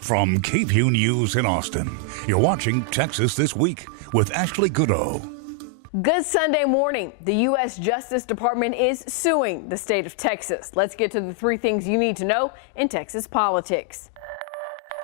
From KVUE News in Austin, you're watching Texas This Week with Ashley Goodo. Good Sunday morning. The U.S. Justice Department is suing the state of Texas. Let's get to the three things you need to know in Texas politics.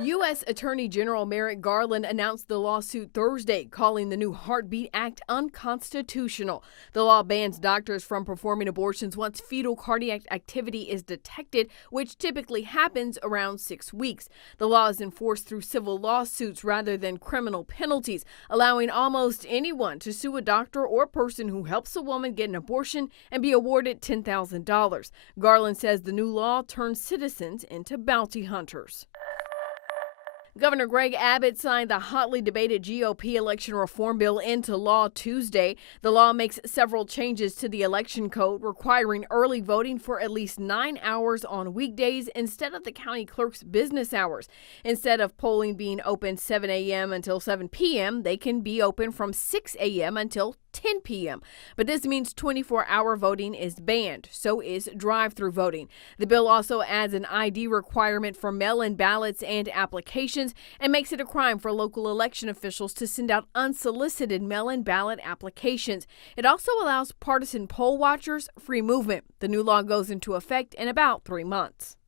U.S. Attorney General Merrick Garland announced the lawsuit Thursday, calling the new Heartbeat Act unconstitutional. The law bans doctors from performing abortions once fetal cardiac activity is detected, which typically happens around 6 weeks. The law is enforced through civil lawsuits rather than criminal penalties, allowing almost anyone to sue a doctor or person who helps a woman get an abortion and be awarded $10,000. Garland says the new law turns citizens into bounty hunters. Governor Greg Abbott signed the hotly debated GOP election reform bill into law Tuesday. The law makes several changes to the election code, requiring early voting for at least 9 hours on weekdays instead of the county clerk's business hours. Instead of polling being open 7 a.m. until 7 p.m., they can be open from 6 a.m. until 10 p.m. But this means 24-hour voting is banned. So is drive-through voting. The bill also adds an ID requirement for mail-in ballots and applications and makes it a crime for local election officials to send out unsolicited mail-in ballot applications. It also allows partisan poll watchers free movement. The new law goes into effect in about 3 months.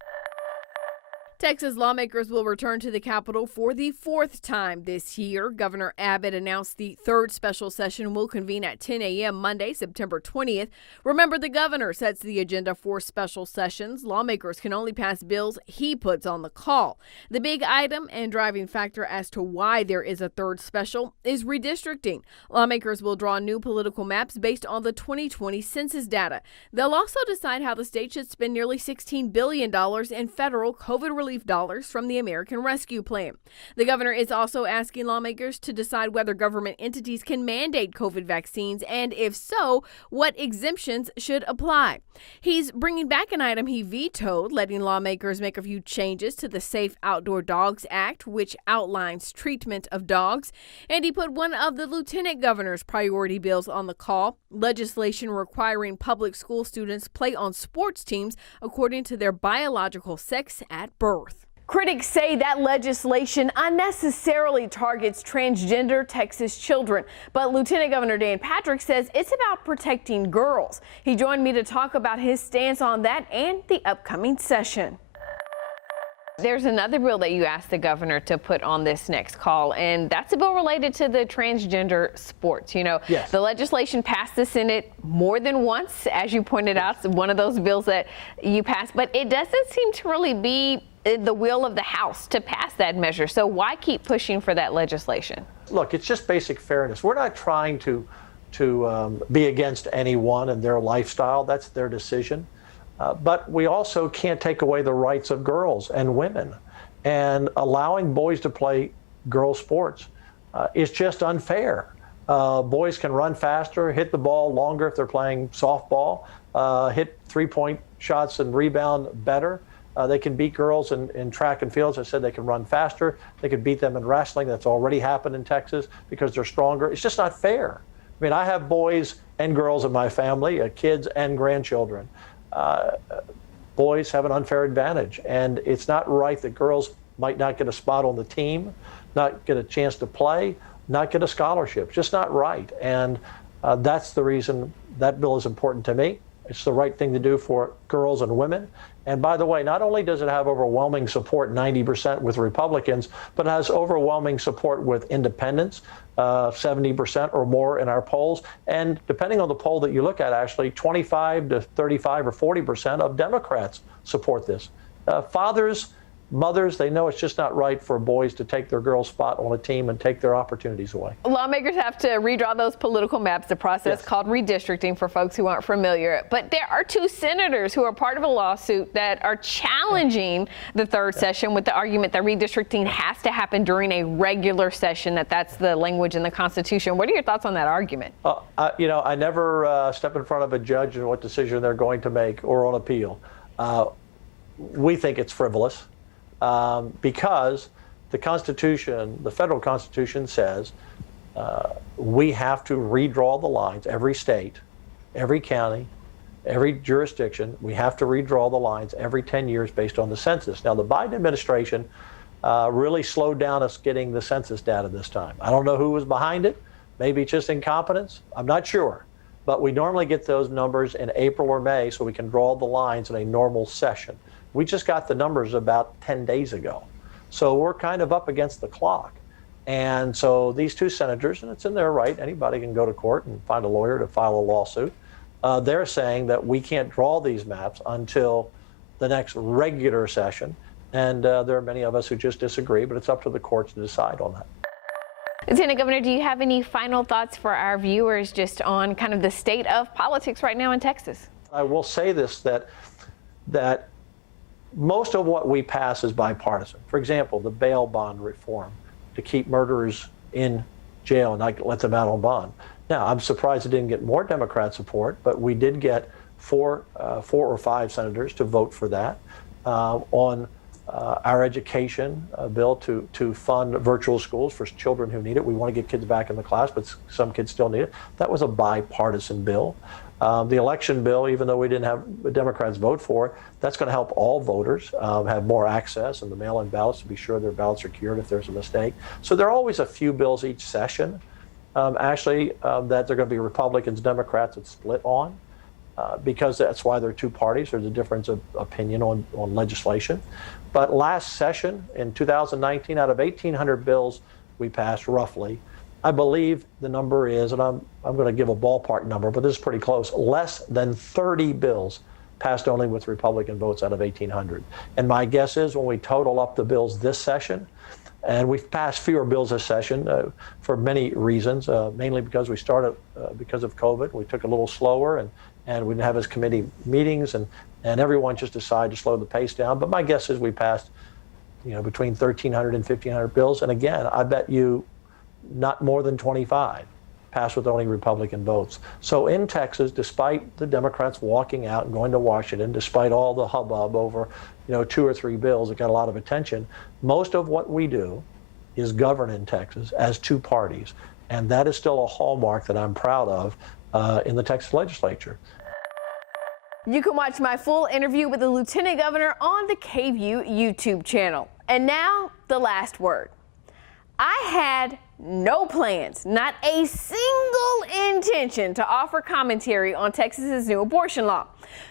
Texas lawmakers will return to the Capitol for the fourth time this year. Governor Abbott announced the third special session will convene at 10 a.m. Monday, September 20th. Remember, the governor sets the agenda for special sessions. Lawmakers can only pass bills he puts on the call. The big item and driving factor as to why there is a third special is redistricting. Lawmakers will draw new political maps based on the 2020 census data. They'll also decide how the state should spend nearly $16 billion in federal COVID relief dollars from the American Rescue Plan. The governor is also asking lawmakers to decide whether government entities can mandate COVID vaccines, and if so, what exemptions should apply. He's bringing back an item he vetoed, letting lawmakers make a few changes to the Safe Outdoor Dogs Act, which outlines treatment of dogs. And he put one of the lieutenant governor's priority bills on the call, legislation requiring public school students play on sports teams according to their biological sex at birth. Critics say that legislation unnecessarily targets transgender Texas children, but Lieutenant Governor Dan Patrick says it's about protecting girls. He joined me to talk about his stance on that and the upcoming session. There's another bill that you asked the governor to put on this next call, and that's a bill related to the transgender sports. You know, yes. The legislation passed the Senate more than once, as you pointed out. It's one of those bills that you passed, but it doesn't seem to really be the will of the House to pass that measure. So why keep pushing for that legislation? Look, it's just basic fairness. We're not trying to be against anyone and their lifestyle. That's their decision. But we also can't take away the rights of girls and women. And allowing boys to play girls' sports is just unfair. Boys can run faster, hit the ball longer if they're playing softball, hit three-point shots and rebound better. They can beat girls in track and field. As I said, they can run faster. They can beat them in wrestling. That's already happened in Texas because they're stronger. It's just not fair. I mean, I have boys and girls in my family, kids and grandchildren. Boys have an unfair advantage, and it's not right that girls might not get a spot on the team, not get a chance to play, not get a scholarship. It's just not right, and that's the reason that bill is important to me. It's the right thing to do for girls and women. And by the way, not only does it have overwhelming support, 90% with Republicans, but it has overwhelming support with independents, 70% or more in our polls. And depending on the poll that you look at, actually 25 to 35 or 40% of Democrats support this. Fathers, mothers, they know it's just not right for boys to take their girls' spot on a team and take their opportunities away. Lawmakers have to redraw those political maps, the process called redistricting for folks who aren't familiar. But there are two senators who are part of a lawsuit that are challenging the third session with the argument that redistricting has to happen during a regular session, that's the language in the Constitution. What are your thoughts on that argument? You know, I never step in front of a judge and what decision they're going to make or on appeal. We think it's frivolous. Because the Constitution, the federal Constitution says we have to redraw the lines, every state, every county, every jurisdiction, we have to redraw the lines every 10 years based on the census. Now, the Biden administration really slowed down us getting the census data this time. I don't know who was behind it. Maybe it's just incompetence. I'm not sure. But we normally get those numbers in April or May so we can draw the lines in a normal session. We just got the numbers about 10 days ago. So we're kind of up against the clock. And so these two senators, and it's in their right, anybody can go to court and find a lawyer to file a lawsuit. They're saying that we can't draw these maps until the next regular session. And there are many of us who just disagree, but it's up to the courts to decide on that. Lieutenant Governor, do you have any final thoughts for our viewers just on kind of the state of politics right now in Texas? I will say this, that most of what we pass is bipartisan. For example, the bail bond reform to keep murderers in jail and not let them out on bond. Now, I'm surprised it didn't get more Democrat support, but we did get four or five senators to vote for that. On our education bill to fund virtual schools for children who need it. We want to get kids back in the class, but some kids still need it. That was a bipartisan bill. The election bill, even though we didn't have the Democrats vote for it, that's going to help all voters have more access and the mail-in ballots to be sure their ballots are cured if there's a mistake. So there are always a few bills each session, that there are going to be Republicans, Democrats that split on. Because that's why there are two parties. There's a difference of opinion on legislation. But last session in 2019, out of 1,800 bills we passed roughly, I believe the number is, and I'm going to give a ballpark number, but this is pretty close, less than 30 bills passed only with Republican votes out of 1,800. And my guess is when we total up the bills this session, and we've passed fewer bills this session for many reasons, mainly because we started because of COVID. We took a little slower and we didn't have as committee meetings and everyone just decided to slow the pace down. But my guess is we passed, between 1,300 and 1,500 bills. And again, I bet you not more than 25 passed with only Republican votes. So in Texas, despite the Democrats walking out and going to Washington, despite all the hubbub over, 2 or 3 bills that got a lot of attention, most of what we do is govern in Texas as two parties. And that is still a hallmark that I'm proud of in the Texas legislature. You can watch my full interview with the Lieutenant Governor on the KVUE YouTube channel. And now, the last word. I had no plans, not a single intention to offer commentary on Texas's new abortion law.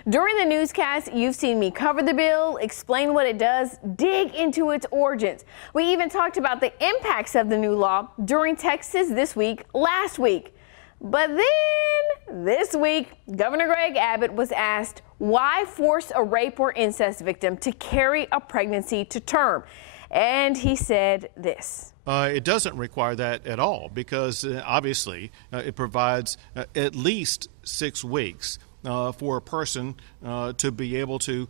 During the newscast, you've seen me cover the bill, explain what it does, dig into its origins. We even talked about the impacts of the new law during Texas This Week last week. But then this week, Governor Greg Abbott was asked why force a rape or incest victim to carry a pregnancy to term. And he said this. It doesn't require that at all because obviously it provides at least 6 weeks for a person to be able to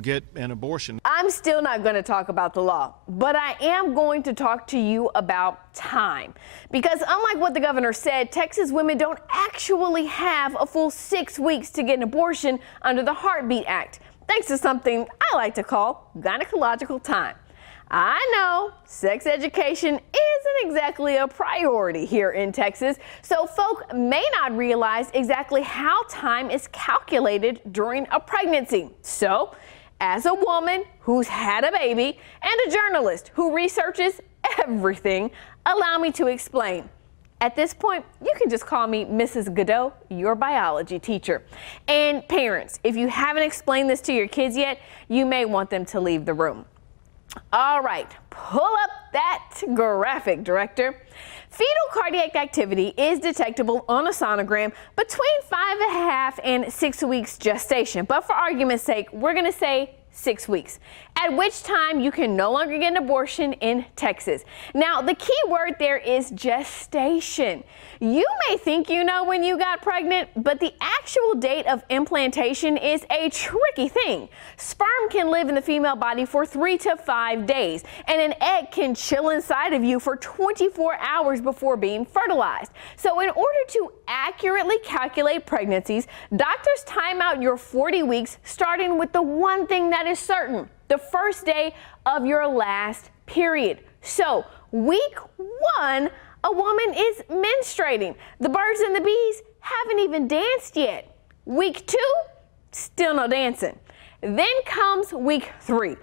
get an abortion. I'm still not going to talk about the law, but I am going to talk to you about time. Because unlike what the governor said, Texas women don't actually have a full 6 weeks to get an abortion under the Heartbeat Act, thanks to something I like to call gynecological time. I know sex education isn't exactly a priority here in Texas, so folk may not realize exactly how time is calculated during a pregnancy. So, as a woman who's had a baby and a journalist who researches everything, allow me to explain. At this point, you can just call me Mrs. Godot, your biology teacher. And parents, if you haven't explained this to your kids yet, you may want them to leave the room. All right, pull up that graphic, Director. Fetal cardiac activity is detectable on a sonogram between 5.5 and 6 weeks gestation. But for argument's sake, we're going to say 6 weeks, at which time you can no longer get an abortion in Texas. Now, the key word there is gestation. You may think you know when you got pregnant, but the actual date of implantation is a tricky thing. Sperm can live in the female body for 3 to 5 days, and an egg can chill inside of you for 24 hours before being fertilized. So in order to accurately calculate pregnancies, doctors time out your 40 weeks, starting with the one thing that is certain, the first day of your last period. So week 1, a woman is menstruating. The birds and the bees haven't even danced yet. Week 2, still no dancing. Then comes week 3.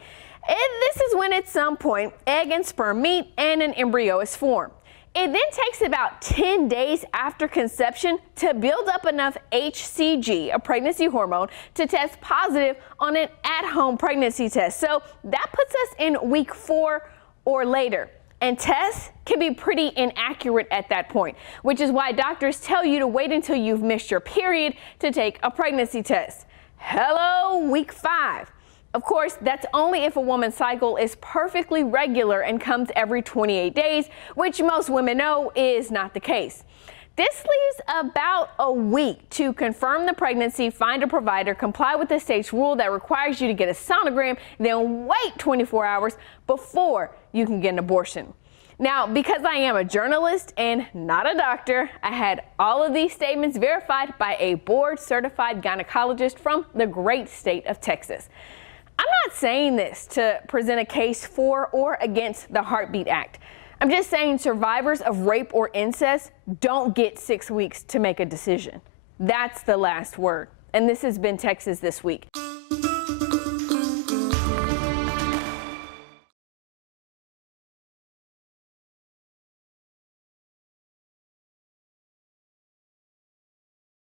And this is when at some point egg and sperm meet and an embryo is formed. It then takes about 10 days after conception to build up enough HCG, a pregnancy hormone, to test positive on an at-home pregnancy test. So that puts us in week 4 or later. And tests can be pretty inaccurate at that point, which is why doctors tell you to wait until you've missed your period to take a pregnancy test. Hello, week 5. Of course, that's only if a woman's cycle is perfectly regular and comes every 28 days, which most women know is not the case. This leaves about a week to confirm the pregnancy, find a provider, comply with the state's rule that requires you to get a sonogram, then wait 24 hours before you can get an abortion. Now, because I am a journalist and not a doctor, I had all of these statements verified by a board-certified gynecologist from the great state of Texas. I'm not saying this to present a case for or against the Heartbeat Act. I'm just saying survivors of rape or incest don't get 6 weeks to make a decision. That's the last word. And this has been Texas This Week.